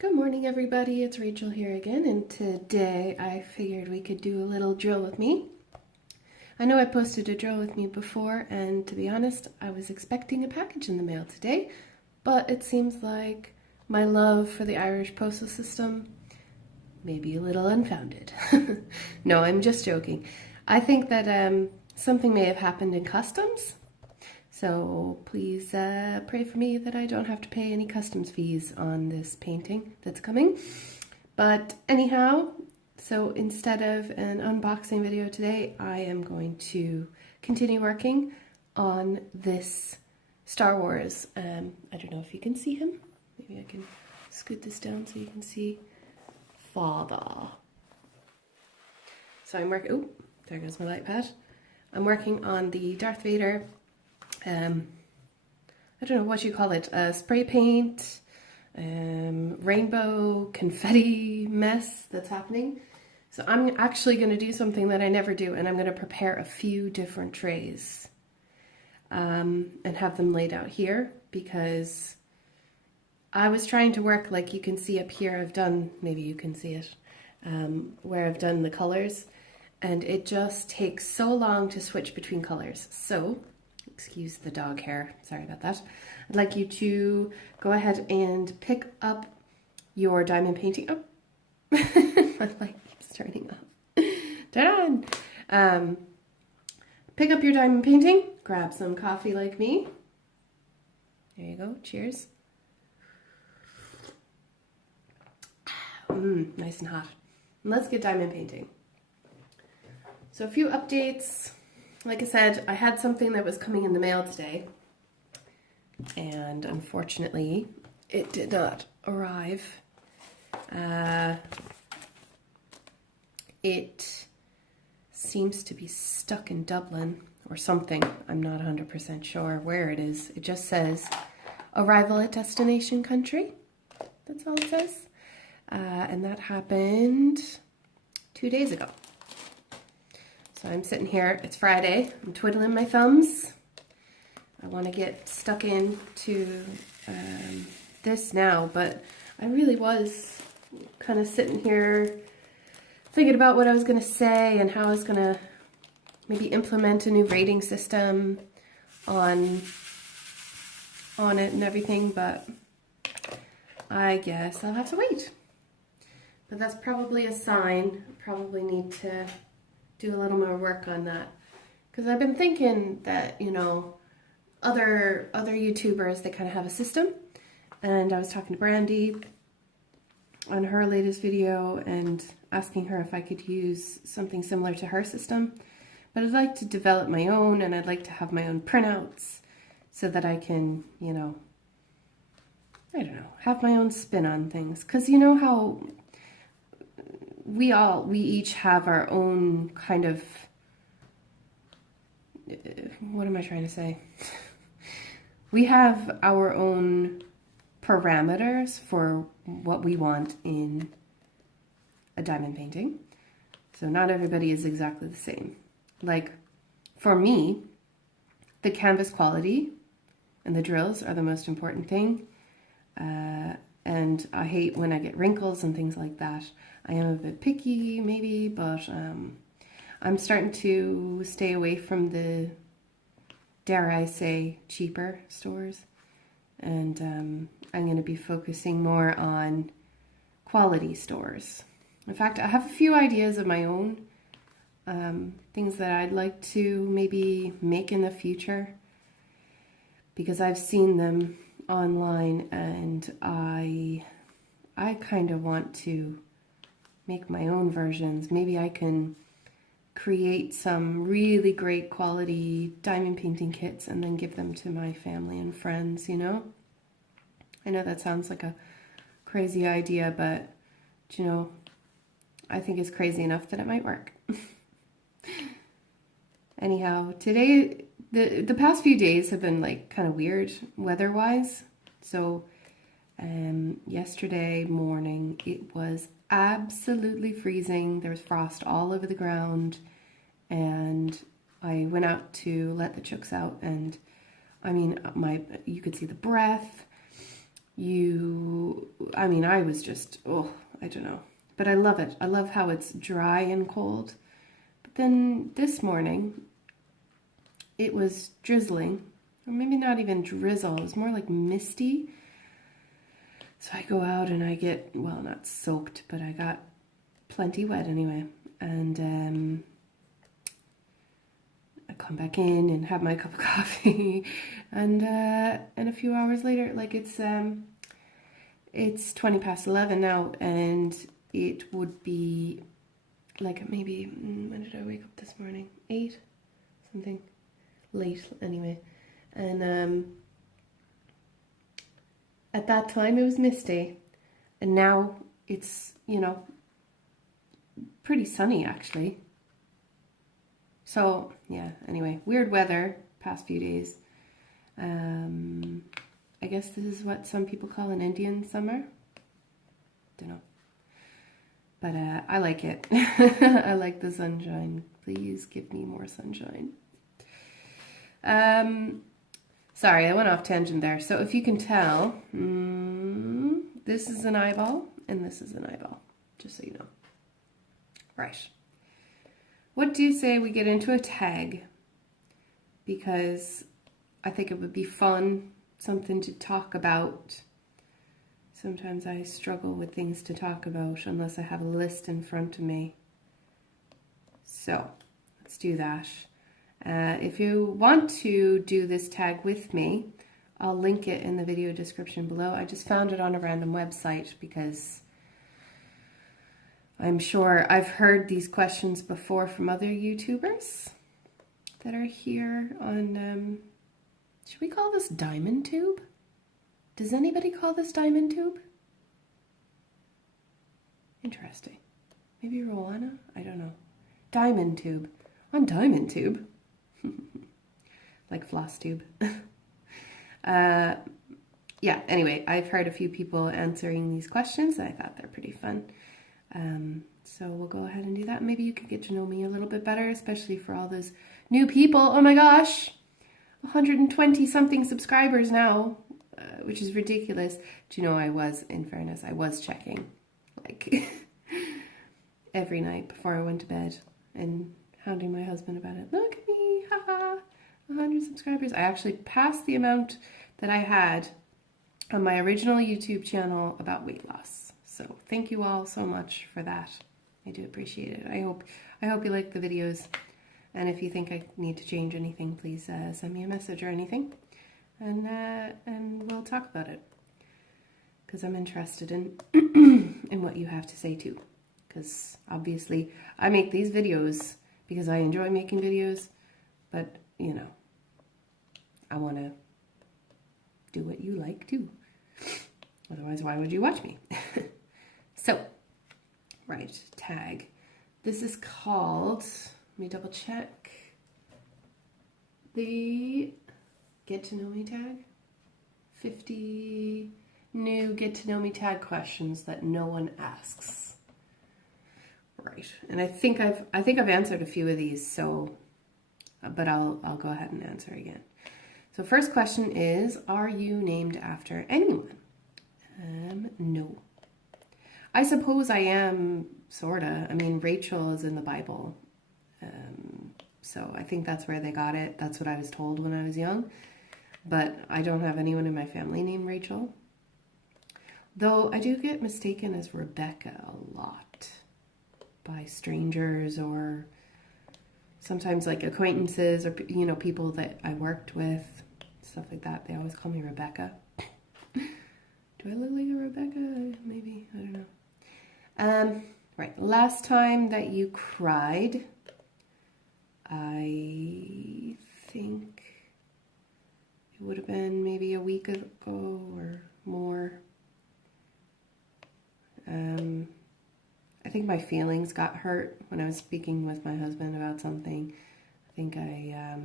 Good morning, everybody. It's Rachel here again, and today I figured we could do a little drill with me. I know I posted a drill with me before, and to be honest, I was expecting a package in the mail today, but it seems like my love for the Irish postal system may be a little unfounded. No, I'm just joking. I think that something may have happened in customs. So please pray for me that I don't have to pay any customs fees on this painting that's coming. But anyhow, so instead of an unboxing video today, I am going to continue working on this Star Wars. I don't know if you can see him. Maybe I can scoot this down so you can see Father. So I'm working, oh, there goes my light pad. I'm working on the Darth Vader I don't know what you call it, spray paint, rainbow confetti mess that's happening. So I'm actually going to do something that I never do, and I'm going to prepare a few different trays and have them laid out here, because I was trying to work, like you can see up here, I've done, maybe you can see it, where I've done the colors, and it just takes so long to switch between colors. So excuse the dog hair, sorry about that. I'd like you to go ahead and pick up your diamond painting. Oh, my light keeps turning off. Ta-da! Pick up your diamond painting, grab some coffee like me. There you go, cheers. Nice and hot. And let's get diamond painting. So a few updates. Like I said, I had something that was coming in the mail today, and unfortunately, it did not arrive. It seems to be stuck in Dublin or something. I'm not 100% sure where it is. It just says arrival at destination country. That's all it says. And that happened 2 days ago. So I'm sitting here, it's Friday, I'm twiddling my thumbs. I want to get stuck into this now, but I really was kind of sitting here thinking about what I was going to say and how I was going to maybe implement a new rating system on it and everything, but I guess I'll have to wait. But that's probably a sign. I probably need to do a little more work on that, because I've been thinking that, you know, other YouTubers, they kind of have a system, and I was talking to Brandy on her latest video and asking her if I could use something similar to her system, but I'd like to develop my own, and I'd like to have my own printouts so that I can, you know, I don't know, have my own spin on things, because you know how we each have our own kind of, what am I trying to say? We have our own parameters for what we want in a diamond painting. So not everybody is exactly the same. Like for me, the canvas quality and the drills are the most important thing. And I hate when I get wrinkles and things like that. I am a bit picky, maybe, but I'm starting to stay away from the, dare I say, cheaper stores. And I'm going to be focusing more on quality stores. In fact, I have a few ideas of my own, things that I'd like to maybe make in the future, because I've seen them online, and I kind of want to make my own versions. Maybe I can create some really great quality diamond painting kits and then give them to my family and friends, you know? I know that sounds like a crazy idea, but you know, I think it's crazy enough that it might work. Anyhow, today, the past few days have been like kind of weird weather-wise. So yesterday morning it was absolutely freezing. There was frost all over the ground, and I went out to let the chooks out, and I mean, you could see the breath. I mean, I was just, oh, I don't know. But I love it. I love how it's dry and cold. But then this morning, it was drizzling. Or maybe not even drizzle. It was more like misty. So I go out and I get, well, not soaked, but I got plenty wet anyway. And I come back in and have my cup of coffee. And a few hours later, like it's 20 past 11 now, and it would be like maybe, when did I wake up this morning? 8? Something late anyway. And at that time it was misty, and now it's, you know, pretty sunny actually. So yeah, anyway, weird weather past few days. I guess this is what some people call an Indian summer. Don't know. But I like it. I like the sunshine. Please give me more sunshine. Sorry, I went off tangent there. So if you can tell, this is an eyeball and this is an eyeball, just so you know. Right. What do you say we get into a tag? Because I think it would be fun, something to talk about. Sometimes I struggle with things to talk about unless I have a list in front of me. So let's do that. If you want to do this tag with me, I'll link it in the video description below. I just found it on a random website because I'm sure I've heard these questions before from other YouTubers that are here on, should we call this Diamond Tube? Does anybody call this Diamond Tube? Interesting. Maybe Rowana? I don't know. Diamond Tube. On Diamond Tube. Like floss tube. Yeah, anyway, I've heard a few people answering these questions. I thought they're pretty fun. So we'll go ahead and do that. Maybe you can get to know me a little bit better, especially for all those new people. Oh my gosh, 120 something subscribers now, which is ridiculous. Do you know, in fairness, I was checking like every night before I went to bed and hounding my husband about it. Look at me, haha, 100 subscribers. I actually passed the amount that I had on my original YouTube channel about weight loss. So thank you all so much for that. I do appreciate it. I hope you like the videos. And if you think I need to change anything, please send me a message or anything, and we'll talk about it. Because I'm interested in in what you have to say too. Because obviously I make these videos because I enjoy making videos, but you know, I want to do what you like too. Otherwise, why would you watch me? So, right, tag. This is called, let me double check, the Get to Know Me tag. 50 new Get to Know Me tag questions that no one asks. Right, and I think I've answered a few of these, so, but I'll go ahead and answer again. So first question is, are you named after anyone? No. I suppose I am, sorta. I mean, Rachel is in the Bible. So I think that's where they got it. That's what I was told when I was young. But I don't have anyone in my family named Rachel. Though I do get mistaken as Rebecca a lot by strangers, or sometimes like acquaintances, or, you know, people that I worked with, stuff like that. They always call me Rebecca. Do I look like a Rebecca? Maybe, I don't know. Right, last time that you cried, I think it would have been maybe a week ago or more. I think my feelings got hurt when I was speaking with my husband about something. I think I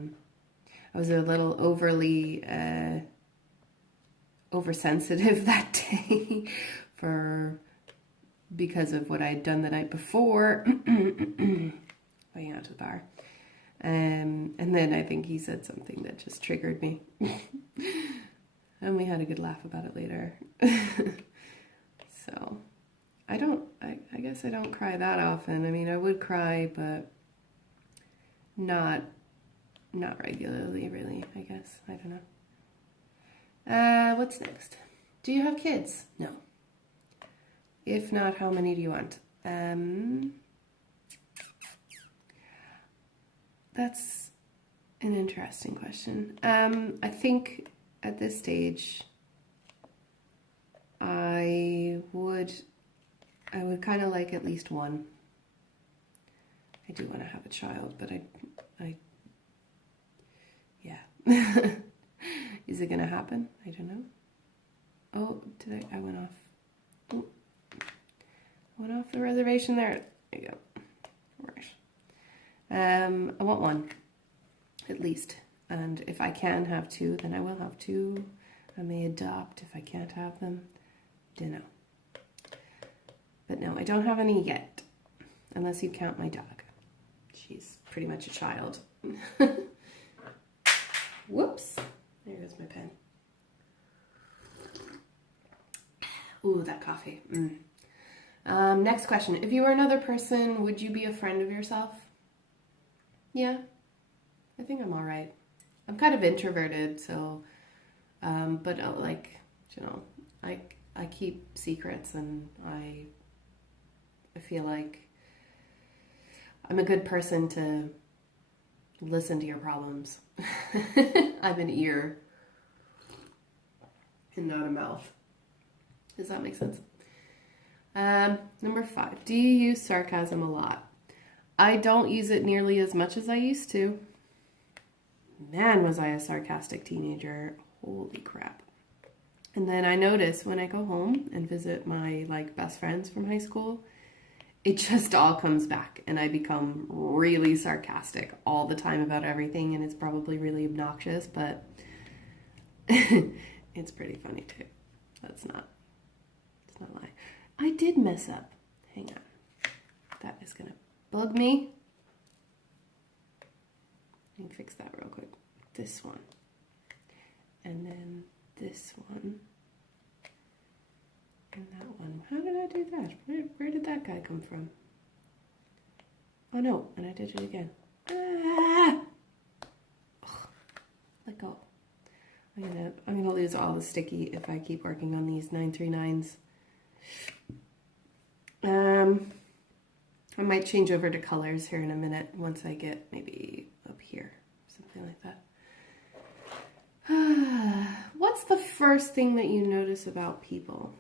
was a little overly oversensitive that day because of what I had done the night before, going out to the bar. And then I think he said something that just triggered me. And we had a good laugh about it later. So, I guess I don't cry that often. I mean, I would cry, but not regularly, really, I guess. I don't know. What's next? Do you have kids? No. If not, how many do you want? That's an interesting question. I think at this stage, I would kind of like at least one. I do want to have a child, but yeah. Is it gonna happen? I don't know. Oh, I went off. Oh, I went off the reservation there. There you go. Right. I want one, at least. And if I can have two, then I will have two. I may adopt if I can't have them. Dunno. But no, I don't have any yet, unless you count my dog. She's pretty much a child. Whoops. There goes my pen. Ooh, that coffee. Next question. If you were another person, would you be a friend of yourself? Yeah. I think I'm all right. I'm kind of introverted, so, but like, you know, I keep secrets, and I feel like I'm a good person to listen to your problems. I'm an ear and not a mouth. Does that make sense? Number 5. Do you use sarcasm a lot? I don't use it nearly as much as I used to. Man, was I a sarcastic teenager. Holy crap. And then I notice when I go home and visit my best friends from high school, it just all comes back and I become really sarcastic all the time about everything, and it's probably really obnoxious, but it's pretty funny too. Let's not lie. I did mess up. Hang on. That is gonna bug me. Let me fix that real quick. This one. And then this one. And that one. How did I do that? Where did that guy come from? Oh no, and I did it again. Ah! Ugh. Let go. I'm gonna lose all the sticky if I keep working on these 939s. I might change over to colors here in a minute once I get maybe up here, something like that. What's the first thing that you notice about people?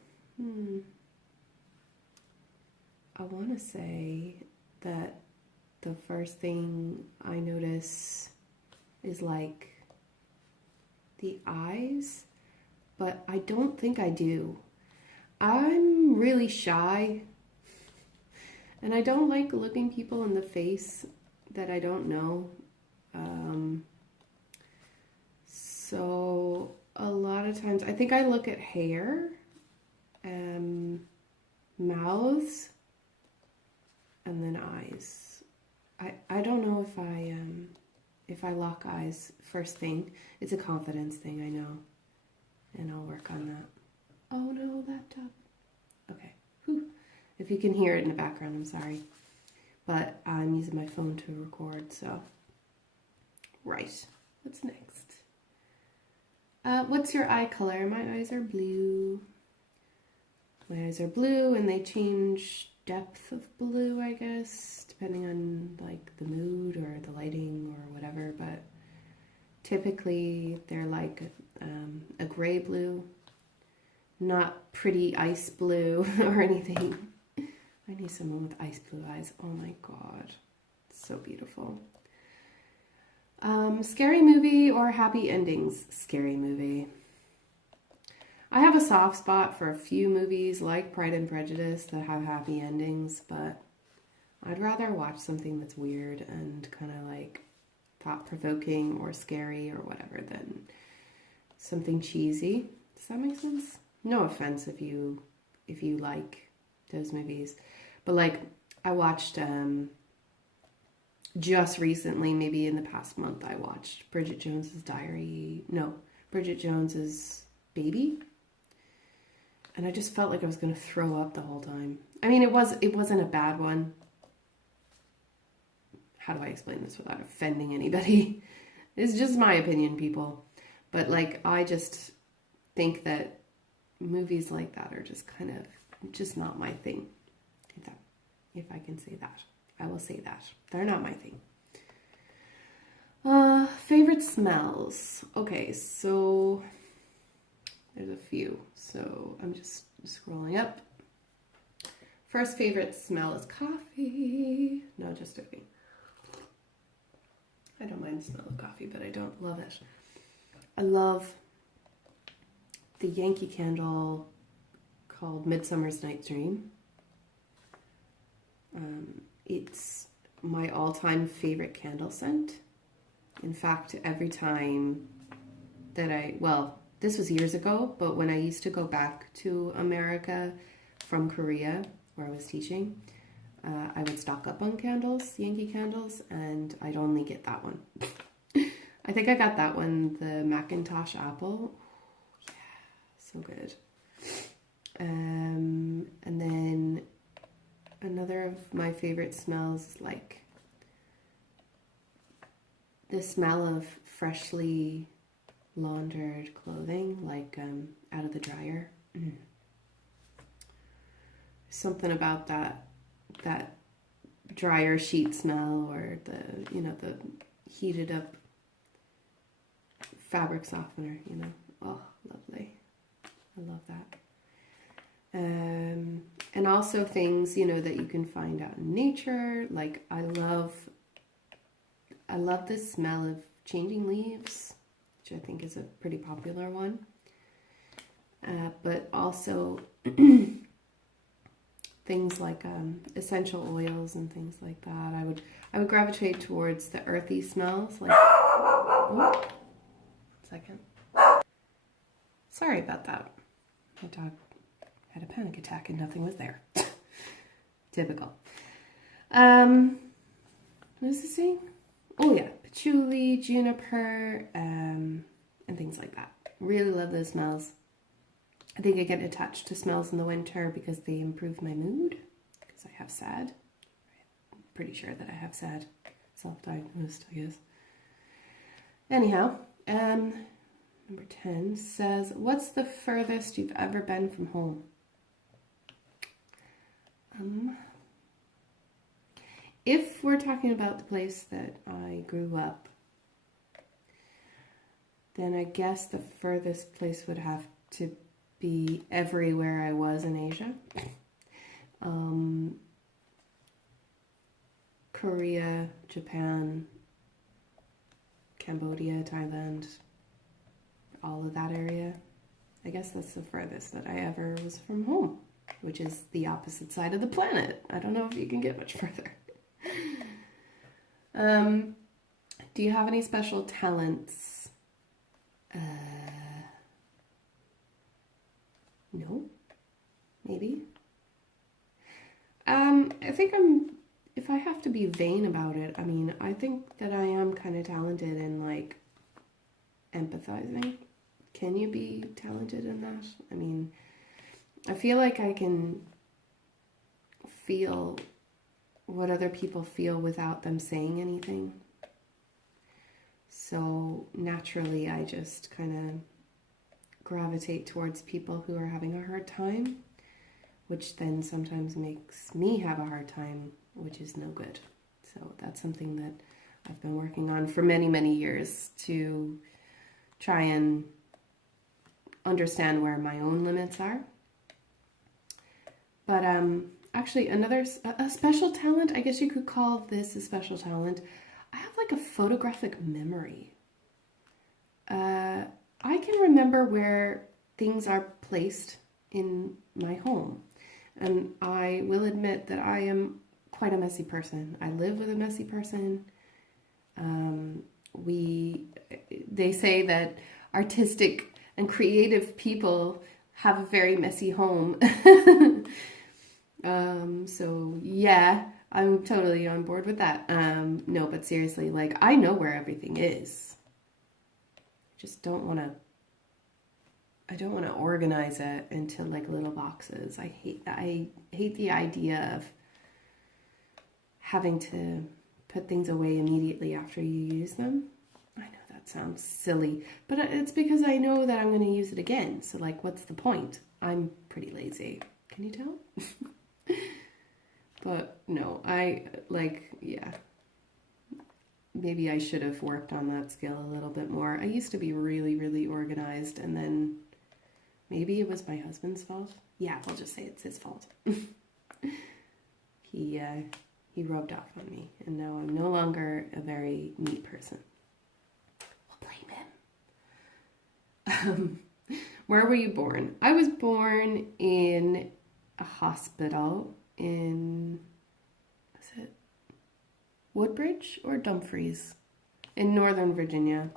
I want to say that the first thing I notice is like the eyes, but I don't think I do. I'm really shy, and I don't like looking people in the face that I don't know. So a lot of times I think I look at hair, mouths, and then eyes. I don't know if I lock eyes first thing. It's a confidence thing, I know, and I'll work on that. Oh no, laptop. Okay. Whew. If you can hear it in the background, I'm sorry. But I'm using my phone to record, so. Right. What's next? What's your eye color? My eyes are blue. My eyes are blue, and they change depth of blue, I guess, depending on like the mood or the lighting or whatever. But typically they're like a gray blue, not pretty ice blue or anything. I need someone with ice blue eyes. Oh my god, it's so beautiful. Scary movie or happy endings? Scary movie. I have a soft spot for a few movies like Pride and Prejudice that have happy endings, but I'd rather watch something that's weird and kind of like thought-provoking or scary or whatever than something cheesy. Does that make sense? No offense if you like those movies, but like I watched just recently, maybe in the past month, I watched Bridget Jones's Diary. No, Bridget Jones's baby. And I just felt like I was going to throw up the whole time. I mean, it wasn't a bad one. How do I explain this without offending anybody? It's just my opinion, people. But like, I just think that movies like that are just kind of just not my thing. If I can say that, I will say that. They're not my thing. Favorite smells. Okay, so there's a few. So I'm just scrolling up. First favorite smell is coffee. No, just joking. I don't mind the smell of coffee, but I don't love it. I love the Yankee candle called Midsummer's Night's Dream. It's my all-time favorite candle scent. In fact, every time that this was years ago, but when I used to go back to America from Korea, where I was teaching, I would stock up on candles, Yankee candles, and I'd only get that one. I think I got that one, the Macintosh Apple. Yeah, so good. And then another of my favorite smells is like the smell of freshly laundered clothing, like out of the dryer. Something about that dryer sheet smell, or the heated up fabric softener, Oh, lovely. I love that. And also things, that you can find out in nature. Like I love the smell of changing leaves, which I think is a pretty popular one. But also things like essential oils and things like that. I would gravitate towards the earthy smells. Like, oh, second. Sorry about that. My dog had a panic attack and nothing was there. Typical. What is this saying? Oh yeah, patchouli, juniper, and things like that. Really love those smells. I think I get attached to smells in the winter because they improve my mood, because I have SAD. I'm pretty sure that I have SAD. Self-diagnosed, I guess. Anyhow, number 10 says, what's the furthest you've ever been from home? If we're talking about the place that I grew up, then I guess the furthest place would have to be everywhere I was in Asia. Korea, Japan, Cambodia, Thailand, all of that area. I guess that's the furthest that I ever was from home, which is the opposite side of the planet. I don't know if you can get much further. Do you have any special talents? No, maybe. I think if I have to be vain about it, I mean, I think that I am kind of talented in like empathizing. Can you be talented in that? I mean, I feel like I can feel what other people feel without them saying anything. So naturally, I just kind of gravitate towards people who are having a hard time, which then sometimes makes me have a hard time, which is no good. So that's something that I've been working on for many, many years, to try and understand where my own limits are. But actually, a special talent, I guess you could call this a special talent. I have like a photographic memory. I can remember where things are placed in my home. And I will admit that I am quite a messy person. I live with a messy person. They say that artistic and creative people have a very messy home. So yeah, I'm totally on board with that. No, but seriously, like, I know where everything is. I just don't want to I don't want to organize it into like little boxes. I hate the idea of having to put things away immediately after you use them. I know that sounds silly, but it's because I know that I'm going to use it again. So like, what's the point? I'm pretty lazy. Can you tell? But no, yeah. Maybe I should have worked on that skill a little bit more. I used to be really, really organized, and then maybe it was my husband's fault. Yeah, I'll just say it's his fault. He rubbed off on me, and now I'm no longer a very neat person. We'll blame him. Where were you born? I was born in a hospital in, is it Woodbridge or Dumfries? In Northern Virginia.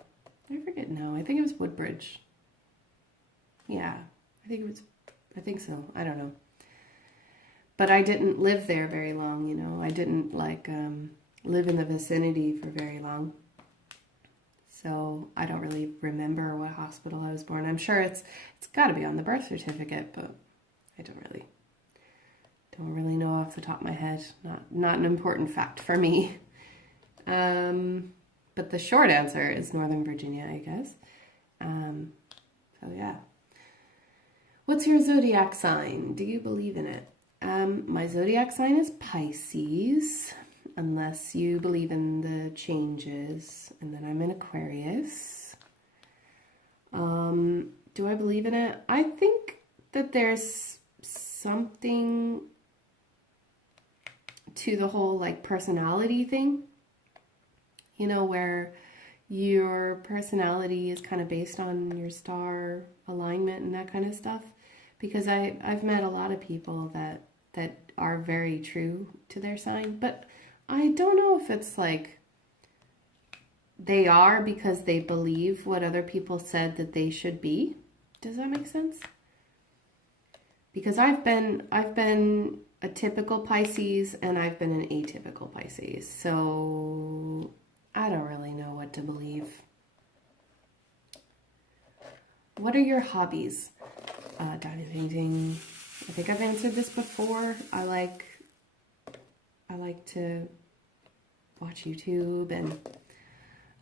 I forget now. I think it was Woodbridge. Yeah, I think so. I don't know. But I didn't live there very long, you know. I didn't live in the vicinity for very long. So I don't really remember what hospital I was born. I'm sure it's got to be on the birth certificate, but I don't really know off the top of my head. Not an important fact for me. But the short answer is Northern Virginia, I guess. So yeah. What's your zodiac sign? Do you believe in it? My zodiac sign is Pisces, unless you believe in the changes, and then I'm in Aquarius. Do I believe in it? I think that there's something to the whole like personality thing, you know, where your personality is kind of based on your star alignment and that kind of stuff. Because I've met a lot of people that are very true to their sign, but I don't know if it's like they are because they believe what other people said that they should be. Does that make sense? Because I've been a typical Pisces and I've been an atypical Pisces, so I don't really know what to believe. What are your hobbies? Diamond painting. I think I've answered this before. I like to watch YouTube, and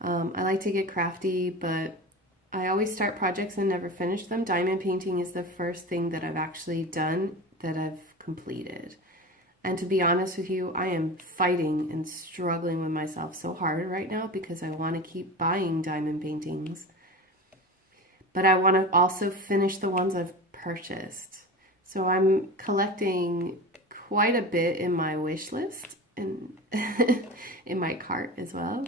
I like to get crafty, but I always start projects and never finish them. Diamond painting is the first thing that I've actually done that I've completed. And to be honest with you, I am fighting and struggling with myself so hard right now because I want to keep buying diamond paintings. But I want to also finish the ones I've purchased. So I'm collecting quite a bit in my wish list and in my cart as well.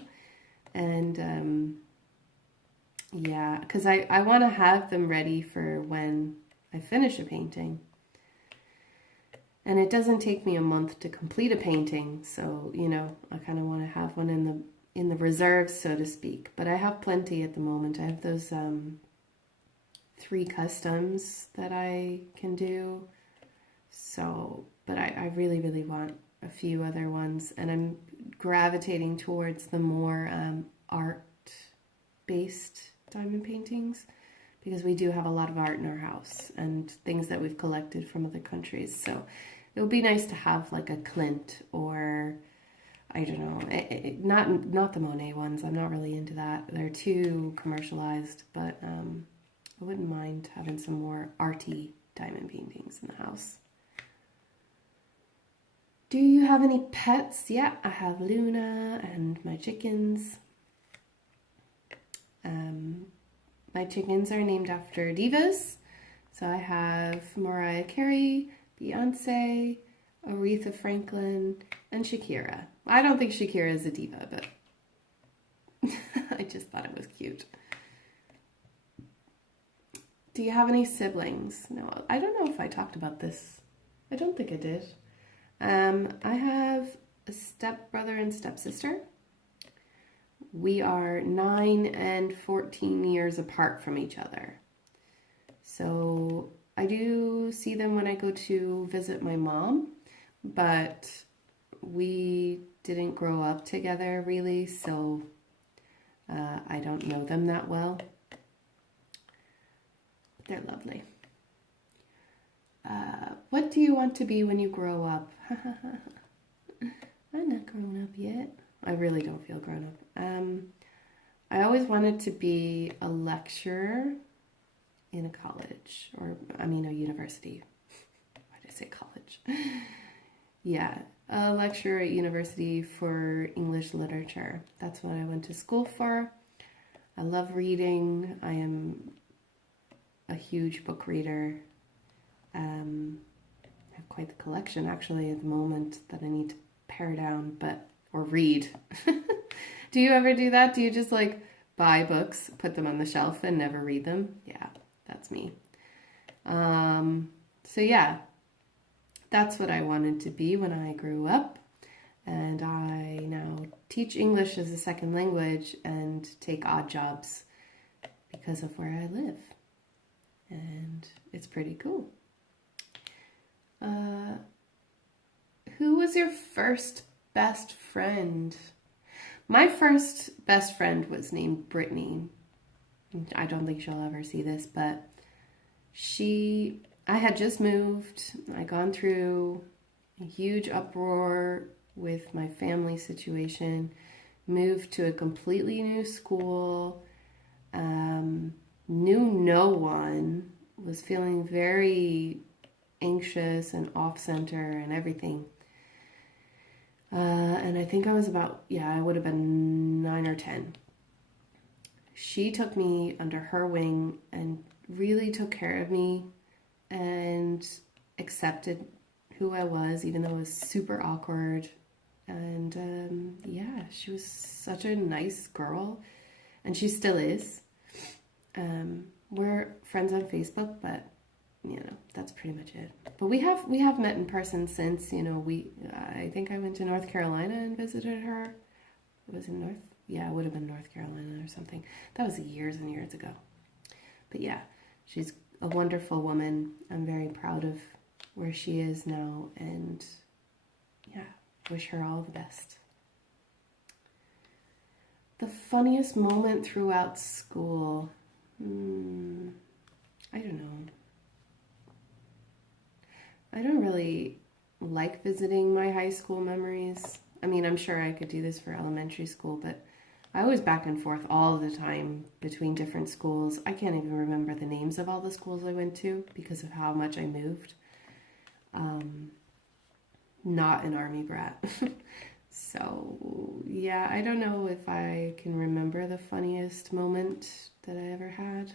And yeah, because I want to have them ready for when I finish a painting. And it doesn't take me a month to complete a painting, so, you know, I kind of want to have one in the reserves, so to speak. But I have plenty at the moment. I have those 3 customs that I can do. So, but I really, really want a few other ones, and I'm gravitating towards the more art-based diamond paintings, because we do have a lot of art in our house and things that we've collected from other countries. So it would be nice to have like a Clint, or I don't know, not the Monet ones. I'm not really into that. They're too commercialized, but I wouldn't mind having some more arty diamond paintings in the house. Do you have any pets? Yeah, I have Luna and my chickens. My chickens are named after divas. So I have Mariah Carey, Beyonce, Aretha Franklin, and Shakira. I don't think Shakira is a diva, but I just thought it was cute. Do you have any siblings? No, I don't know if I talked about this. I don't think I did. I have a stepbrother and stepsister. We are 9 and 14 years apart from each other. So I do see them when I go to visit my mom, but we didn't grow up together really, so I don't know them that well. They're lovely. What do you want to be when you grow up? I'm not grown up yet. I really don't feel grown up. I always wanted to be a lecturer in a college, or I mean a university. Why did I say college? Yeah, a lecturer at university for English literature. That's what I went to school for. I love reading. I am a huge book reader. I have quite the collection actually at the moment that I need to pare down, or read. Do you ever do that? Do you just like buy books, put them on the shelf and never read them? Yeah, that's me. So yeah, that's what I wanted to be when I grew up. And I now teach English as a second language and take odd jobs because of where I live. And it's pretty cool. Who was your first best friend? My first best friend was named Brittany. I don't think she'll ever see this, but I had just moved. I'd gone through a huge uproar with my family situation, moved to a completely new school, knew no one, was feeling very anxious and off-center and everything. And I think I was I would have been 9 or 10. She took me under her wing and really took care of me and accepted who I was, even though it was super awkward. And she was such a nice girl, and she still is. We're friends on Facebook, but that's pretty much it. But we have met in person since. I think I went to North Carolina and visited her. It was in it would have been North Carolina or something. That was years and years ago. But yeah, she's a wonderful woman. I'm very proud of where she is now, and yeah, wish her all the best. The funniest moment throughout school? I don't know. I don't really like visiting my high school memories. I mean, I'm sure I could do this for elementary school, but I was back and forth all the time between different schools. I can't even remember the names of all the schools I went to because of how much I moved. Not an army brat. So, yeah, I don't know if I can remember the funniest moment that I ever had.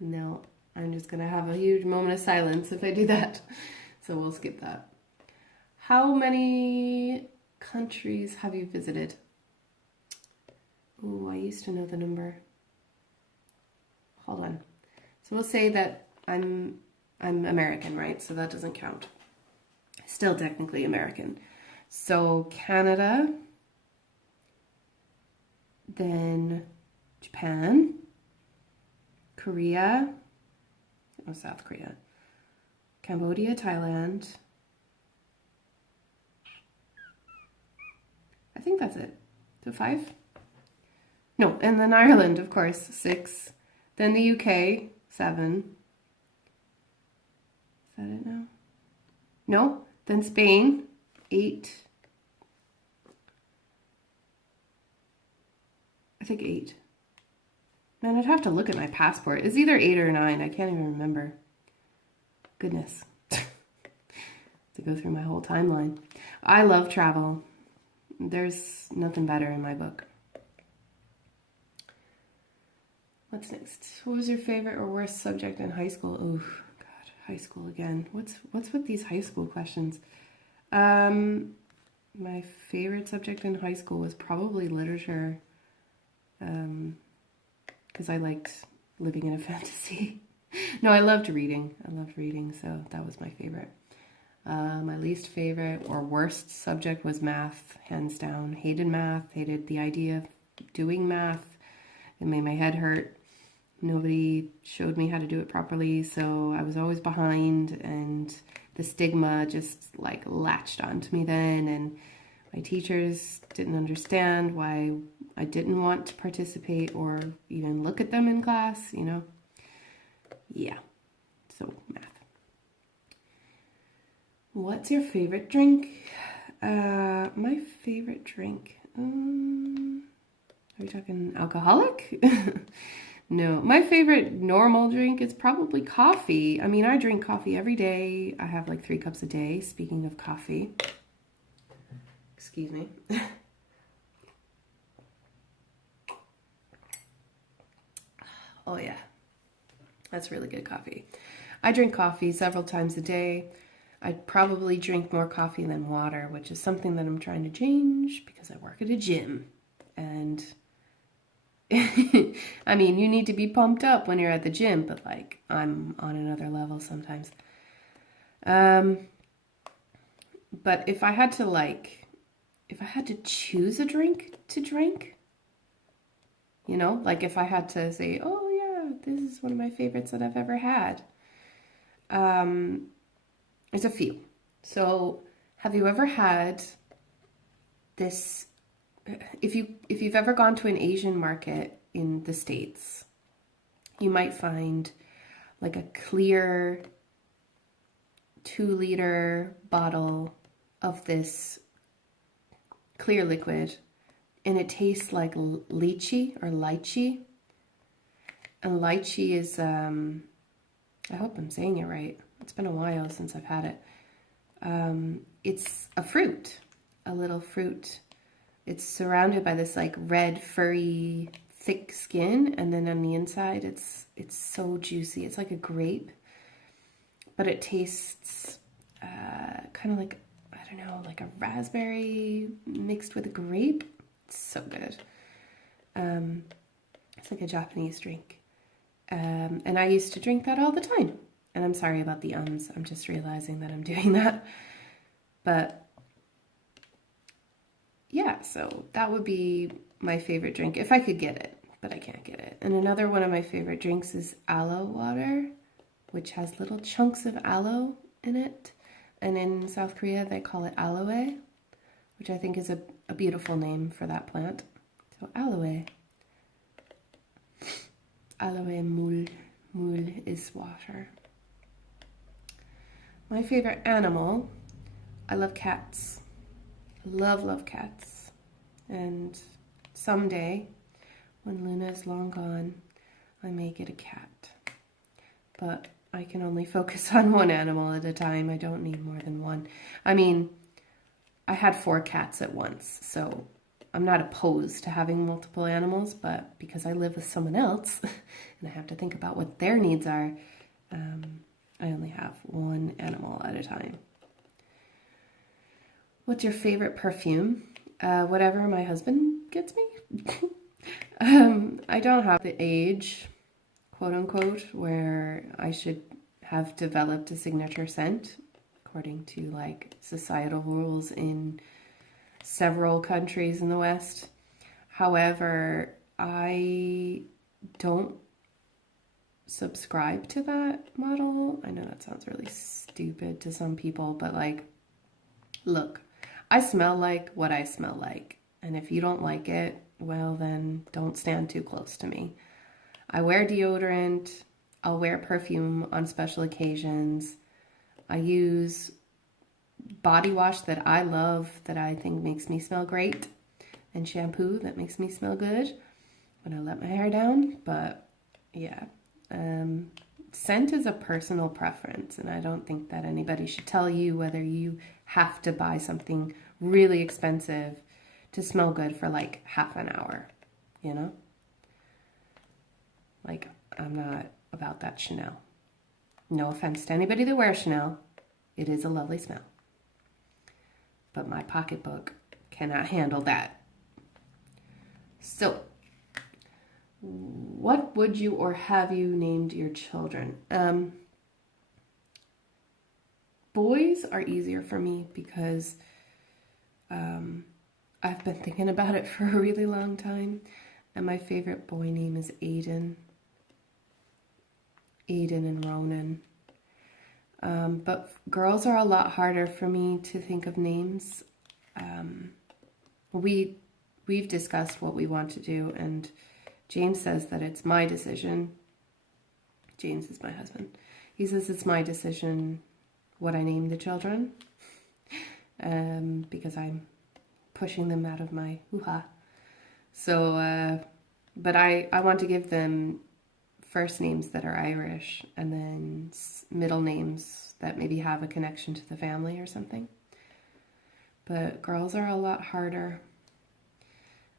No, I'm just going to have a huge moment of silence if I do that. So we'll skip that. How many countries have you visited? Oh, I used to know the number. Hold on. So we'll say that I'm American, right? So that doesn't count. Still technically American. So Canada, then Japan, Korea, South Korea, Cambodia, Thailand. I think that's it. So 5? No, and then Ireland, of course, 6. Then the UK, 7. Is that it now? No, then Spain, 8. I think 8. Man, I'd have to look at my passport. It's either 8 or 9. I can't even remember. Goodness. To go through my whole timeline. I love travel. There's nothing better in my book. What's next? What was your favorite or worst subject in high school? Oh, God, high school again. What's with these high school questions? My favorite subject in high school was probably literature. Because I liked living in a fantasy. No, I loved reading. So that was my favorite. My least favorite or worst subject was math, hands down. Hated math, hated the idea of doing math. It made my head hurt. Nobody showed me how to do it properly, so I was always behind, and the stigma just like latched onto me then, and my teachers didn't understand why I didn't want to participate or even look at them in class, Yeah, so math. What's your favorite drink? My favorite drink. Are we talking alcoholic? No, my favorite normal drink is probably coffee. I mean, I drink coffee every day. I have like 3 cups a day, speaking of coffee. Excuse me. Oh yeah, that's really good coffee. I drink coffee several times a day. I probably drink more coffee than water, which is something that I'm trying to change because I work at a gym. And I mean, you need to be pumped up when you're at the gym, but like I'm on another level sometimes. But if I had to choose a drink to drink, you know, like if I had to say, oh yeah, this is one of my favorites that I've ever had, there's a few. So have you ever had this, if you've ever gone to an Asian market in the States, you might find like a clear 2-liter bottle of this clear liquid, and it tastes like lychee or lychee. And lychee is, I hope I'm saying it right. It's been a while since I've had it. It's a fruit, a little fruit. It's surrounded by this like red, furry, thick skin, and then on the inside, it's so juicy. It's like a grape, but it tastes kind of like, I don't know, like a raspberry mixed with a grape. It's so good. It's like a Japanese drink. And I used to drink that all the time. And I'm sorry about the ums. I'm just realizing that I'm doing that. But yeah, so that would be my favorite drink if I could get it, but I can't get it. And another one of my favorite drinks is aloe water, which has little chunks of aloe in it. And in South Korea, they call it aloe, which I think is a beautiful name for that plant. So aloe. Aloe mul. Mul is water. My favorite animal, I love cats. Love cats. And someday, when Luna is long gone, I may get a cat. But I can only focus on one animal at a time. I don't need more than one. I mean, I had 4 cats at once, so I'm not opposed to having multiple animals, but because I live with someone else and I have to think about what their needs are, I only have one animal at a time. What's your favorite perfume? Whatever my husband gets me. I don't have the age, quote unquote, where I should have developed a signature scent according to like societal rules in several countries in the West. However, I don't subscribe to that model. I know that sounds really stupid to some people, but like, look, I smell like what I smell like. And if you don't like it, well, then don't stand too close to me. I wear deodorant. I'll wear perfume on special occasions. I use body wash that I love, that I think makes me smell great, and shampoo that makes me smell good when I let my hair down. But yeah, scent is a personal preference, and I don't think that anybody should tell you whether you have to buy something really expensive to smell good for like half an hour, you know? Like, I'm not about that Chanel. No offense to anybody that wears Chanel. It is a lovely smell. But my pocketbook cannot handle that. So, what would you or have you named your children? Boys are easier for me because I've been thinking about it for a really long time. And my favorite boy name is Aiden. Aiden and Ronan. But girls are a lot harder for me to think of names. We've discussed what we want to do, and James says that it's my decision. James is my husband. He says it's my decision what I name the children, because I'm pushing them out of my hoo-ha. So, but I want to give them first names that are Irish, and then middle names that maybe have a connection to the family or something. But girls are a lot harder.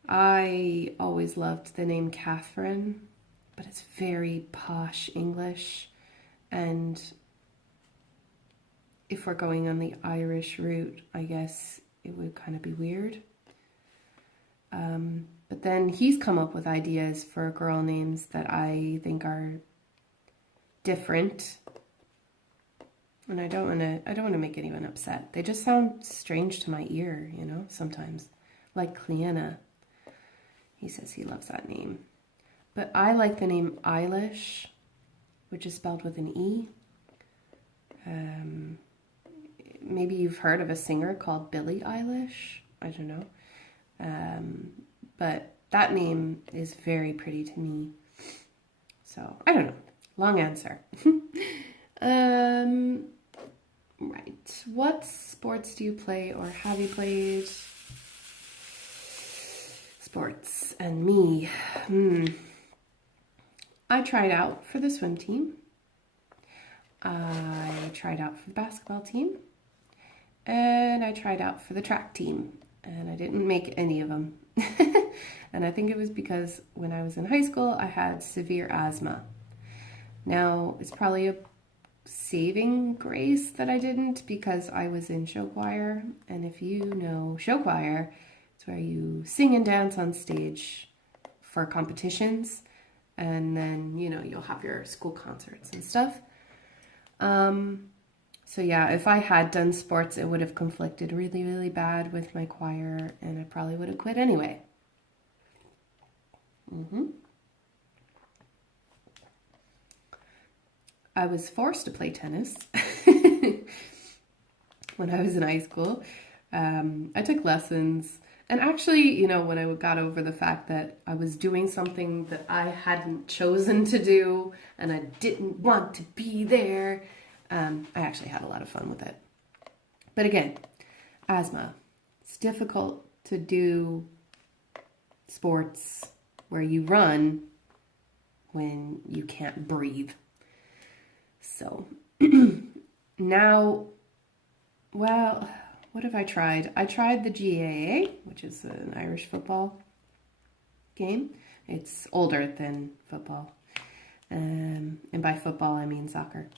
I always loved the name Catherine, but it's very posh English, and if we're going on the Irish route, I guess it would kind of be weird. But then he's come up with ideas for girl names that I think are different, and I don't want to make anyone upset. They just sound strange to my ear, you know, sometimes. Like Cleanna. He says he loves that name. But I like the name Eilish, which is spelled with an E. Maybe you've heard of a singer called Billie Eilish. I don't know. But that name is very pretty to me. So, I don't know. Long answer. Right. What sports do you play or have you played? Sports and me. I tried out for the swim team. I tried out for the basketball team. And I tried out for the track team. And I didn't make any of them. And I think it was because when I was in high school, I had severe asthma. Now, it's probably a saving grace that I didn't, because I was in show choir. And if you know show choir, it's where you sing and dance on stage for competitions. And then, you know, you'll have your school concerts and stuff. So yeah, if I had done sports, it would have conflicted really, really bad with my choir, and I probably would have quit anyway. I was forced to play tennis when I was in high school. I took lessons, and actually, you know, when I got over the fact that I was doing something that I hadn't chosen to do, and I didn't want to be there, I actually had a lot of fun with it. But again, asthma. It's difficult to do sports where you run when you can't breathe. So now, well, what have I tried? I tried the GAA, which is an Irish football game. It's older than football. And by football, I mean soccer.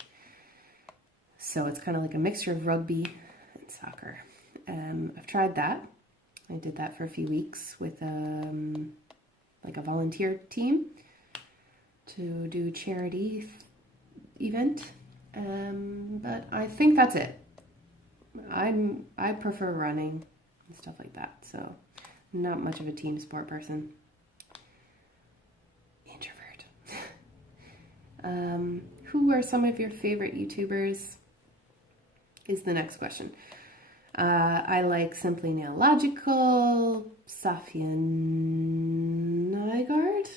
So it's kind of like a mixture of rugby and soccer. I've tried that. I did that for a few weeks with like a volunteer team to do charity event. But I think that's it. I prefer running and stuff like that. So not much of a team sport person. Introvert. Who are some of your favorite YouTubers? Is the next question. I like Simply Nailogical, Safia Nygaard.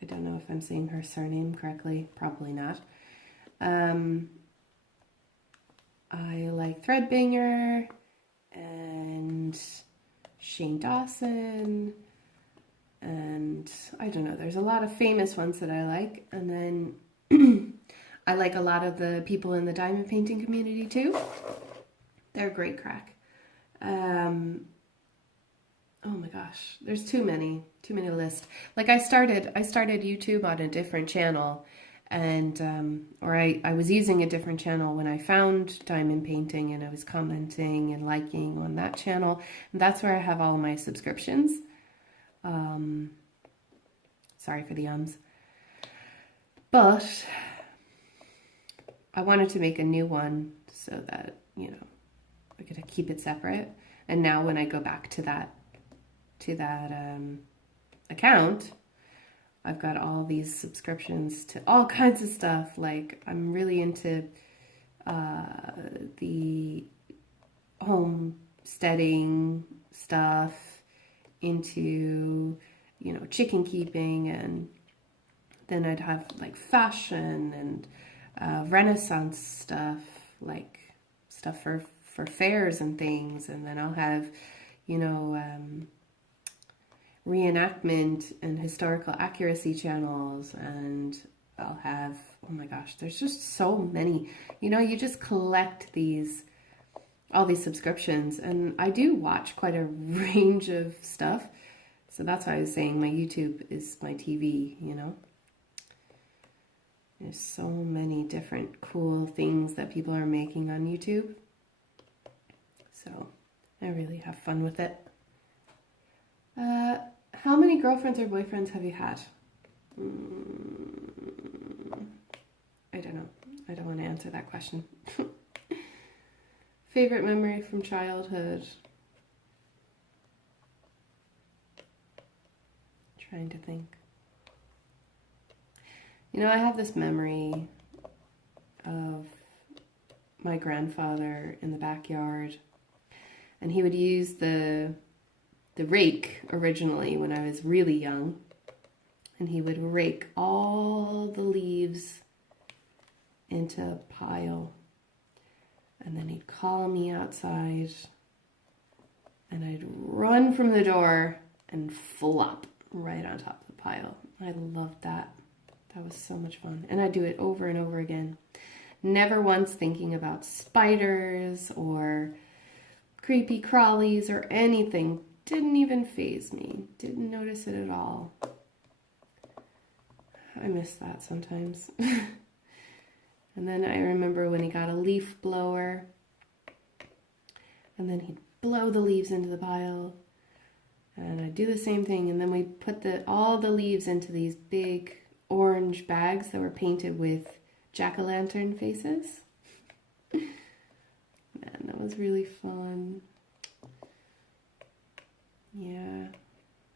I don't know if I'm saying her surname correctly. Probably not. I like Threadbanger and Shane Dawson. And I don't know, there's a lot of famous ones that I like. And then I like a lot of the people in the diamond painting community too. They're great crack. Oh my gosh, there's too many to list. Like I started YouTube on a different channel, and or I was using a different channel when I found diamond painting, and I was commenting and liking on that channel, and that's where I have all my subscriptions. Sorry for the ums. But I wanted to make a new one so that, you know, I could keep it separate. And now when I go back to that account, I've got all these subscriptions to all kinds of stuff. Like I'm really into the homesteading stuff, into, you know, chicken keeping and then I'd have like fashion and Renaissance stuff, like stuff for fairs and things. And then I'll have, you know, reenactment and historical accuracy channels, and I'll have, oh my gosh, there's just so many. You know, you just collect all these subscriptions, and I do watch quite a range of stuff. So that's why I was saying my YouTube is my TV, you know. There's so many different cool things that people are making on YouTube. So I really have fun with it. How many girlfriends or boyfriends have you had? I don't know. I don't want to answer that question. Favorite memory from childhood? Trying to think. You know, I have this memory of my grandfather in the backyard, and he would use the rake originally when I was really young, and he would rake all the leaves into a pile, and then he'd call me outside, and I'd run from the door and flop right on top of the pile. I loved that. That was so much fun. And I'd do it over and over again. Never once thinking about spiders or creepy crawlies or anything. Didn't even faze me. Didn't notice it at all. I miss that sometimes. And then I remember when he got a leaf blower, and then he'd blow the leaves into the pile, and I'd do the same thing, and then we'd put all the leaves into these big orange bags that were painted with jack-o'-lantern faces. Man, that was really fun. Yeah,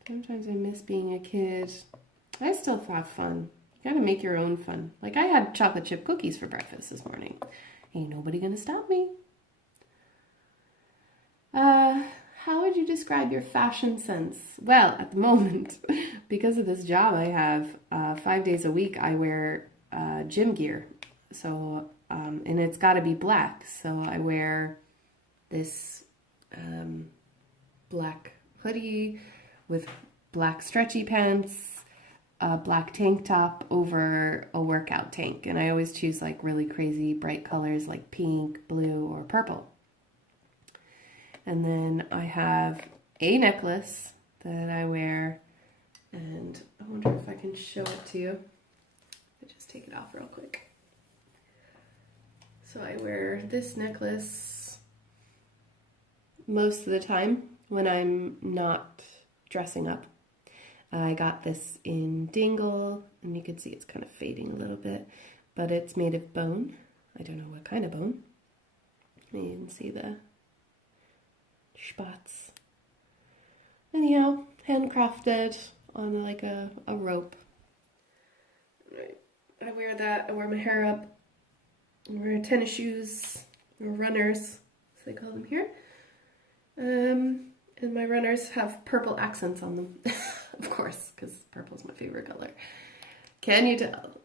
sometimes I miss being a kid. I still have fun. You gotta make your own fun. Like, I had chocolate chip cookies for breakfast this morning. Ain't nobody gonna stop me. How would you describe your fashion sense? Well, at the moment, because of this job I have, 5 days a week I wear gym gear. So, and it's gotta be black. So I wear this black hoodie with black stretchy pants, a black tank top over a workout tank. And I always choose like really crazy bright colors like pink, blue, or purple. And then I have a necklace that I wear, and I wonder if I can show it to you. I'll just take it off real quick. So I wear this necklace most of the time when I'm not dressing up. I got this in Dingle, and you can see it's kind of fading a little bit, but it's made of bone. I don't know what kind of bone. You can see the spots. Anyhow, handcrafted on like a rope. I wear that. I wear my hair up. I wear tennis shoes, or runners, as they call them here. And my runners have purple accents on them. Of course, because purple is my favorite color. Can you tell?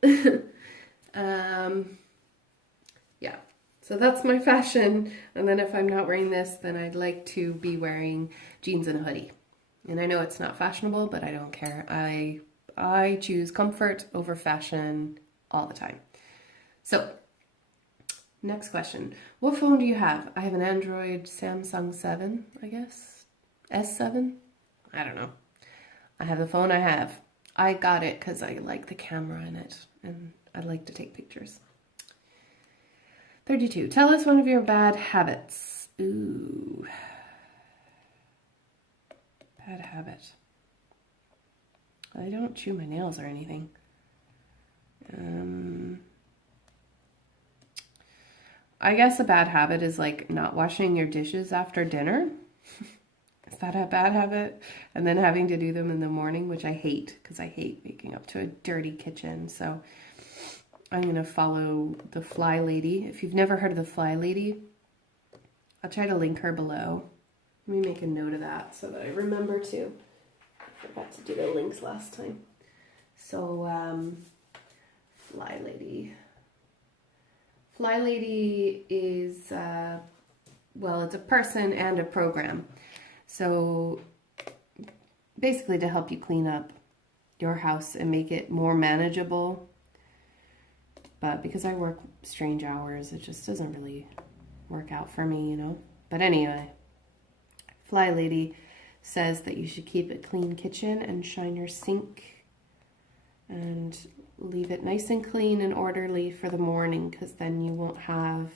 Yeah. So that's my fashion, and then if I'm not wearing this, then I'd like to be wearing jeans and a hoodie. And I know it's not fashionable, but I don't care. I choose comfort over fashion all the time. So, next question. What phone do you have? I have an Android Samsung 7, I guess. S7? I don't know. I have the phone I have. I got it because I like the camera in it, and I like to take pictures. 32. Tell us one of your bad habits. Ooh. Bad habit. I don't chew my nails or anything. I guess a bad habit is like not washing your dishes after dinner. Is that a bad habit? And then having to do them in the morning, which I hate because I hate waking up to a dirty kitchen. So I'm going to follow the Fly Lady. If you've never heard of the Fly Lady, I'll try to link her below. Let me make a note of that so that I remember to. I forgot to do the links last time. So Fly Lady? Fly Lady is, well, it's a person and a program. So basically to help you clean up your house and make it more manageable. But because I work strange hours, it just doesn't really work out for me, you know. But anyway, Fly Lady says that you should keep a clean kitchen and shine your sink and leave it nice and clean and orderly for the morning, because then you won't have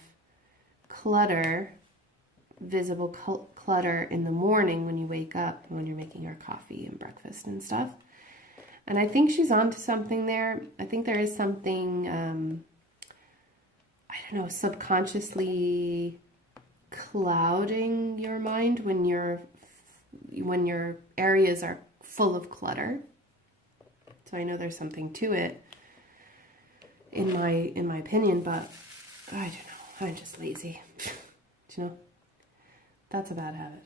clutter, visible clutter in the morning when you wake up, when you're making your coffee and breakfast and stuff. And I think she's onto something there. I think there is something, I don't know, subconsciously clouding your mind when your areas are full of clutter. So I know there's something to it in my opinion, but I don't know. I'm just lazy. You know, that's a bad habit.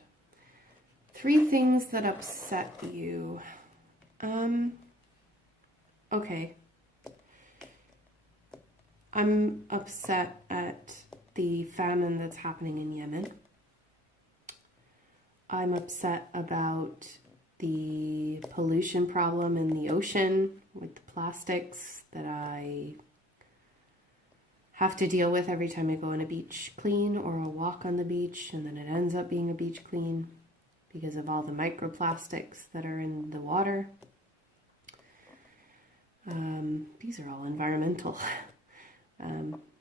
3 things that upset you. Okay. I'm upset at the famine that's happening in Yemen. I'm upset about the pollution problem in the ocean with the plastics that I have to deal with every time I go on a beach clean or a walk on the beach, and then it ends up being a beach clean because of all the microplastics that are in the water. These are all environmental,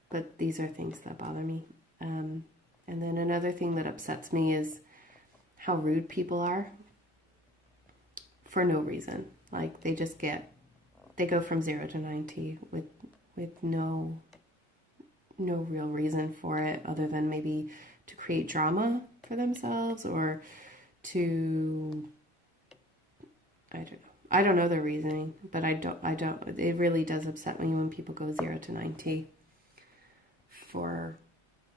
but these are things that bother me. And then another thing that upsets me is how rude people are for no reason. Like they go from 0 to 90 with no real reason for it, other than maybe to create drama for themselves or to, I don't know their reasoning, but I don't, it really does upset me when people go 0 to 90 for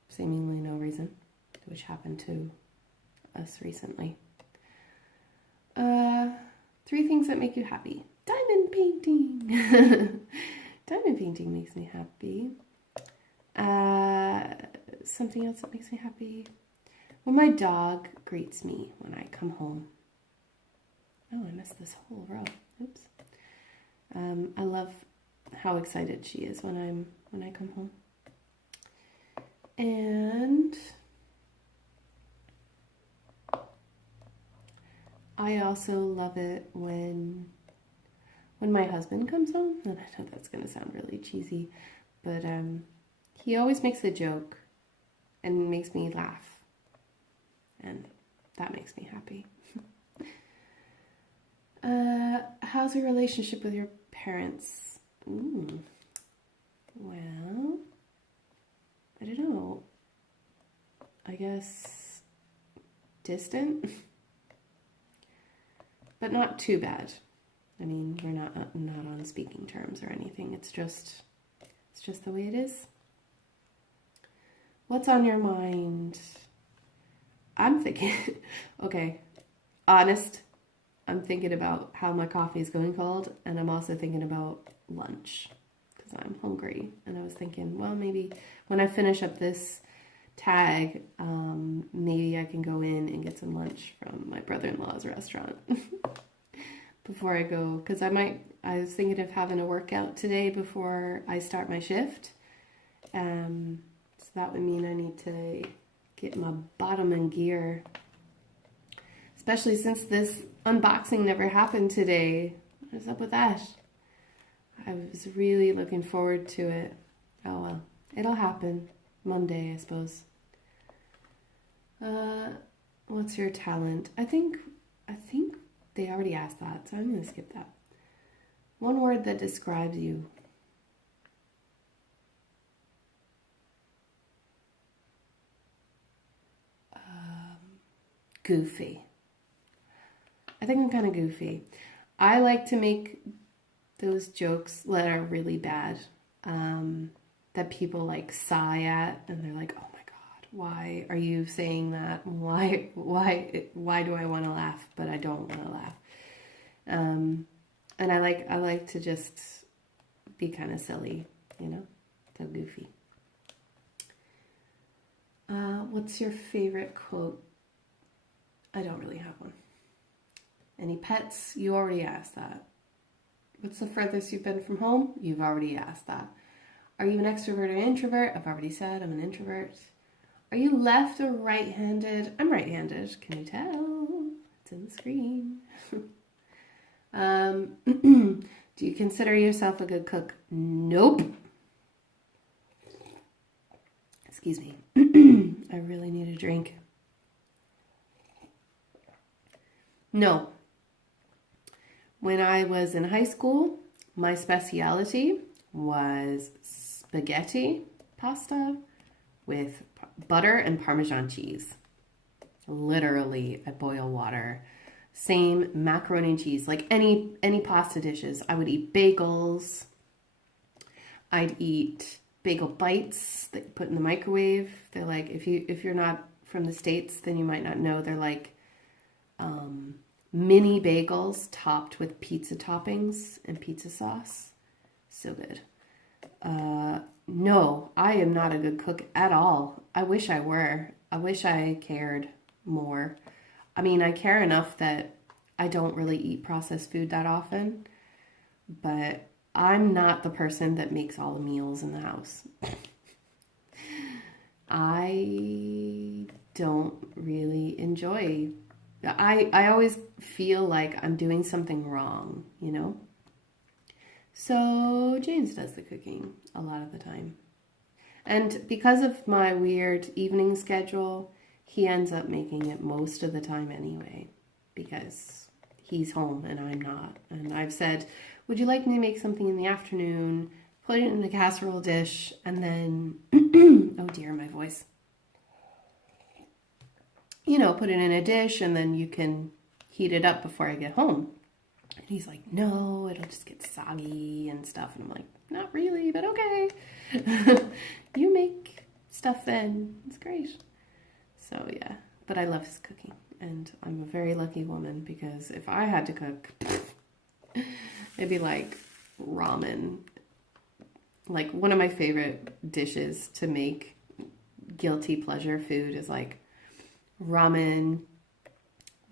seemingly no reason, which happened to us recently. 3 things that make you happy. Diamond painting. Diamond painting makes me happy. Something else that makes me happy. When my dog greets me when I come home. Oh, I missed this whole row. Oops. I love how excited she is when I come home. And I also love it when my husband comes home. And I know that's going to sound really cheesy, but he always makes a joke and makes me laugh. And that makes me happy. How's your relationship with your parents? Well, I don't know. I guess distant, but not too bad. I mean, we're not on speaking terms or anything. It's just the way it is. What's on your mind? I'm thinking, okay, honest. I'm thinking about how my coffee is going cold, and I'm also thinking about lunch because I'm hungry. And I was thinking, well, maybe when I finish up this tag, maybe I can go in and get some lunch from my brother-in-law's restaurant before I go, because I was thinking of having a workout today before I start my shift. So that would mean I need to get my bottom in gear, especially since this unboxing never happened today. What's up with that? I was really looking forward to it. Oh well, it'll happen Monday, I suppose. What's your talent? I think they already asked that, so I'm going to skip that. One word that describes you. Goofy. I think I'm kind of goofy. I like to make those jokes that are really bad, that people like sigh at, and they're like, "Oh my God, why are you saying that? Why do I want to laugh, but I don't want to laugh?" And I like to just be kind of silly, you know, so goofy. What's your favorite quote? I don't really have one. Any pets? You already asked that. What's the furthest you've been from home? You've already asked that. Are you an extrovert or introvert? I've already said I'm an introvert. Are you left or right-handed? I'm right-handed. Can you tell? It's in the screen. Do you consider yourself a good cook? Nope. Excuse me. I really need a drink. No. When I was in high school, my specialty was spaghetti pasta with butter and Parmesan cheese. Literally, I boil water. Same macaroni and cheese, like any pasta dishes. I would eat bagels. I'd eat bagel bites that you put in the microwave. They're like, if you're not from the States, then you might not know. They're like mini bagels topped with pizza toppings and pizza sauce. So good. No, I am not a good cook at all. I wish I were. I wish I cared more. I mean, I care enough that I don't really eat processed food that often, but I'm not the person that makes all the meals in the house. I don't really enjoy. I always feel like I'm doing something wrong, you know? So James does the cooking a lot of the time. And because of my weird evening schedule, he ends up making it most of the time anyway, because he's home and I'm not. And I've said, would you like me to make something in the afternoon, put it in a casserole dish, and then, oh dear, my voice. You know, put it in a dish and then you can heat it up before I get home. And he's like, no, it'll just get soggy and stuff. And I'm like, not really, but okay. You make stuff then. It's great. So yeah, but I love his cooking. And I'm a very lucky woman because if I had to cook, it'd be like ramen. Like one of my favorite dishes to make, guilty pleasure food, is like ramen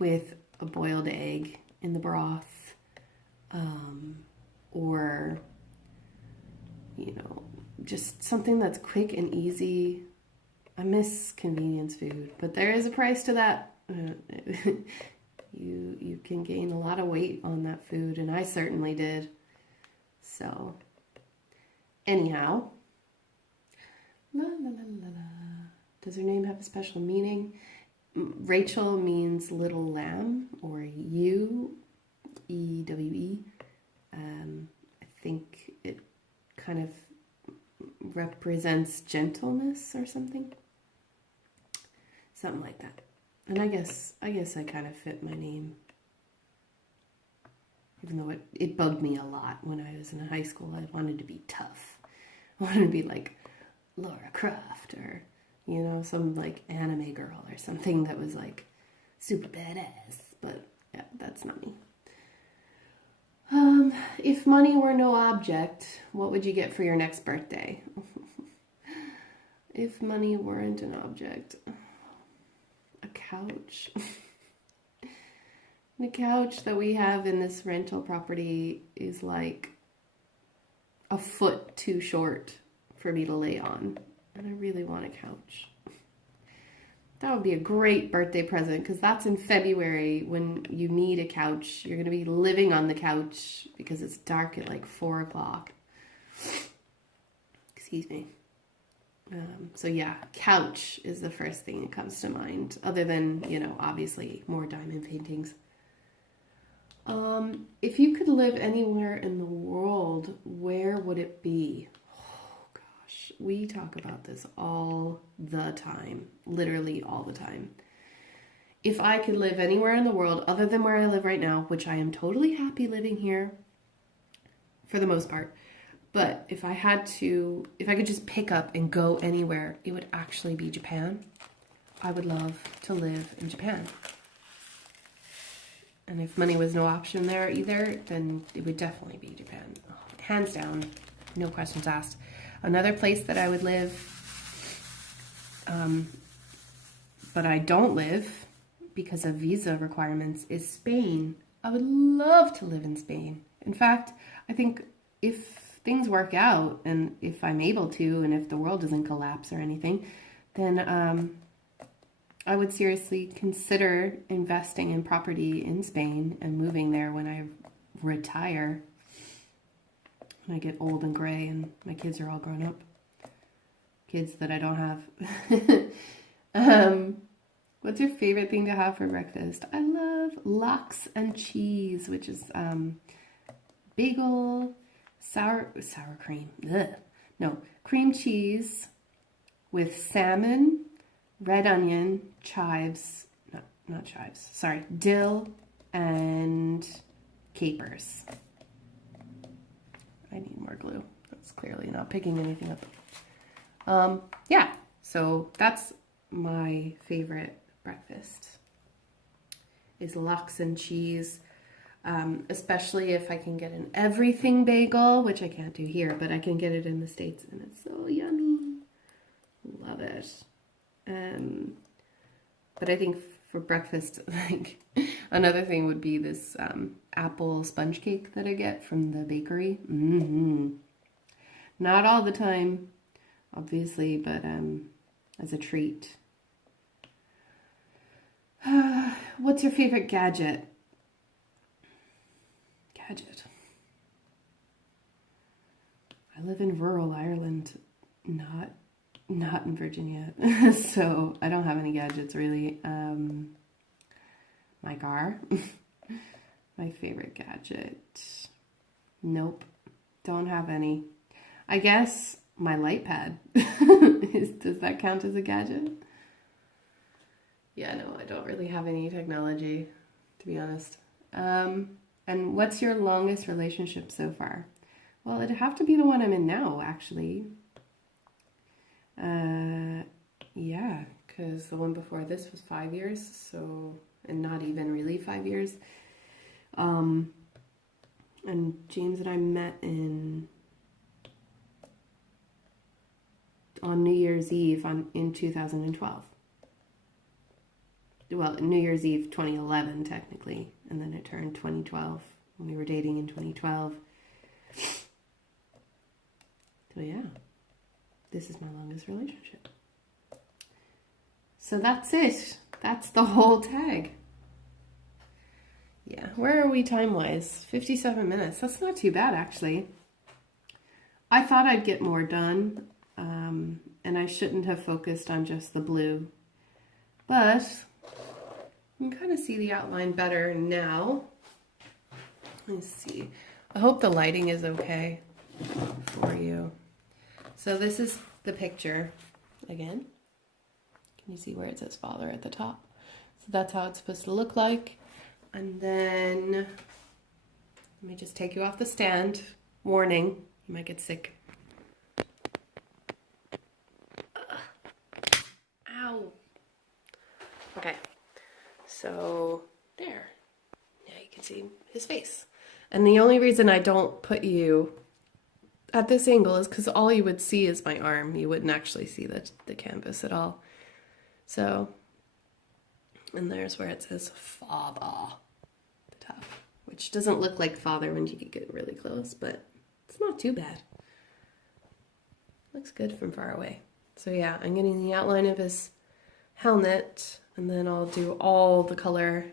with a boiled egg in the broth. Or, you know, just something that's quick and easy. I miss convenience food, but there is a price to that. You can gain a lot of weight on that food, and I certainly did. So, anyhow, la la la la la. Does her name have a special meaning? Rachel means little lamb, or ewe. I think it kind of represents gentleness or something like that. And I guess I kind of fit my name, even though it bugged me a lot when I was in high school. I wanted to be tough. I wanted to be like Laura Croft, or you know, some like anime girl or something that was like super badass. But yeah, that's not me. If money were no object, what would you get for your next birthday? If money weren't an object, a couch. The couch that we have in this rental property is like a foot too short for me to lay on, and I really want a couch. That would be a great birthday present, because that's in February when you need a couch. You're going to be living on the couch because it's dark at like 4 o'clock. Excuse me. So yeah, couch is the first thing that comes to mind, other than, you know, obviously more diamond paintings. If you could live anywhere in the world, where would it be? We talk about this all the time, literally all the time. If I could live anywhere in the world other than where I live right now, which I am totally happy living here for the most part, but if I could just pick up and go anywhere, it would actually be Japan. I would love to live in Japan. And if money was no option there either, then it would definitely be Japan. Oh, hands down. No questions asked. Another place that I would live, but I don't live because of visa requirements, is Spain. I would love to live in Spain. In fact, I think if things work out and if I'm able to, and if the world doesn't collapse or anything, then I would seriously consider investing in property in Spain and moving there when I retire, when I get old and gray and my kids are all grown up. Kids that I don't have. What's your favorite thing to have for breakfast? I love lox and cheese, which is bagel, sour cream. Ugh. No, cream cheese with salmon, red onion, chives, not chives, sorry, dill, and capers. I need more glue. That's clearly not picking anything up. Yeah, so that's my favorite breakfast, is lox and cheese, especially if I can get an everything bagel, which I can't do here, but I can get it in the States, and it's so yummy. Love it. But I think for breakfast, like, another thing would be this apple sponge cake that I get from the bakery. Not all the time, obviously, but as a treat. What's your favorite gadget? I live in rural Ireland, not in Virginia, so I don't have any gadgets really. My car. My favorite gadget. Nope, don't have any. I guess my light pad. Does that count as a gadget? Yeah, no, I don't really have any technology, to be honest. And what's your longest relationship so far? Well, it'd have to be the one I'm in now, actually. Yeah, because the one before this was 5 years, so, and not even really 5 years. And James and I met on New Year's Eve in 2012. Well, New Year's Eve 2011, technically, and then it turned 2012 when we were dating in 2012. So yeah, this is my longest relationship. So that's it. That's the whole tag. Yeah, where are we time-wise? 57 minutes. That's not too bad, actually. I thought I'd get more done, and I shouldn't have focused on just the blue. But you can kind of see the outline better now. Let's see. I hope the lighting is okay for you. So this is the picture again. Can you see where it says father at the top? So that's how it's supposed to look like. And then let me just take you off the stand. Warning, you might get sick. Ow. Okay. So there. Now you can see his face. And the only reason I don't put you at this angle is because all you would see is my arm. You wouldn't actually see the canvas at all. So, and there's where it says father, the top, which doesn't look like father when you get really close, but it's not too bad. Looks good from far away. So yeah, I'm getting the outline of his helmet, and then I'll do all the color.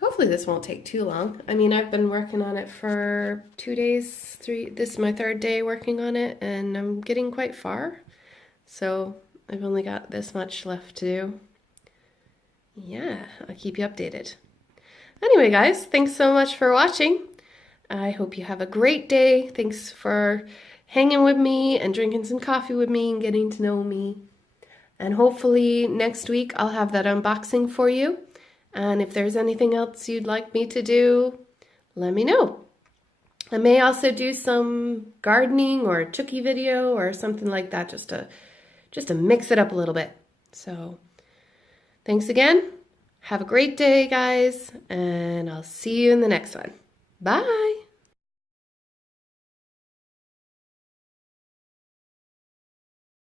Hopefully this won't take too long. I mean, I've been working on it for 2 days, this is my third day working on it, and I'm getting quite far. So I've only got this much left to do. Yeah, I'll keep you updated. Anyway, guys, thanks so much for watching. I hope you have a great day. Thanks for hanging with me and drinking some coffee with me and getting to know me. And hopefully next week I'll have that unboxing for you. And if there's anything else you'd like me to do, let me know. I may also do some gardening or a Chucky video or something like that, just to mix it up a little bit. So thanks again. Have a great day, guys, and I'll see you in the next one. Bye.